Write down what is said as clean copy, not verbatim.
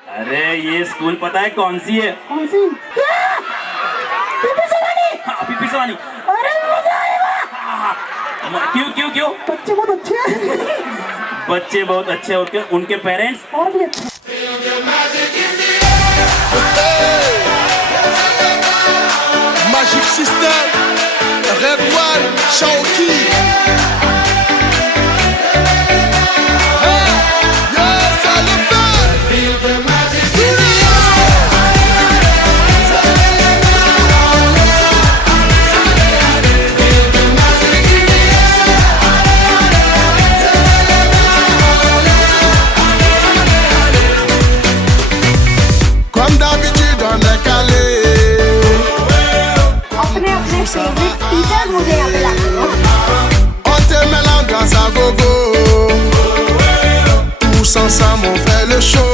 अरे ये स्कूल पता है कौन सी है? कौन सी? पीपी सवानी। हाँ पीपी सवानी। अरे मजा आएगा। क्यों क्यों क्यों? बच्चे बहुत अच्छे हैं। बच्चे बहुत अच्छे होते हैं, उनके पेरेंट्स और भी अच्छे। Magic System, Red One, Shaoki. Hey, yes, I love that. Feel the magic. Comme d'habitude, on est calé. अपने अपने फेवरेट टीचर मुझे यहाँ पे लाते हो। On te met l'ambiance à gogo. Tous ensemble, on fait le show.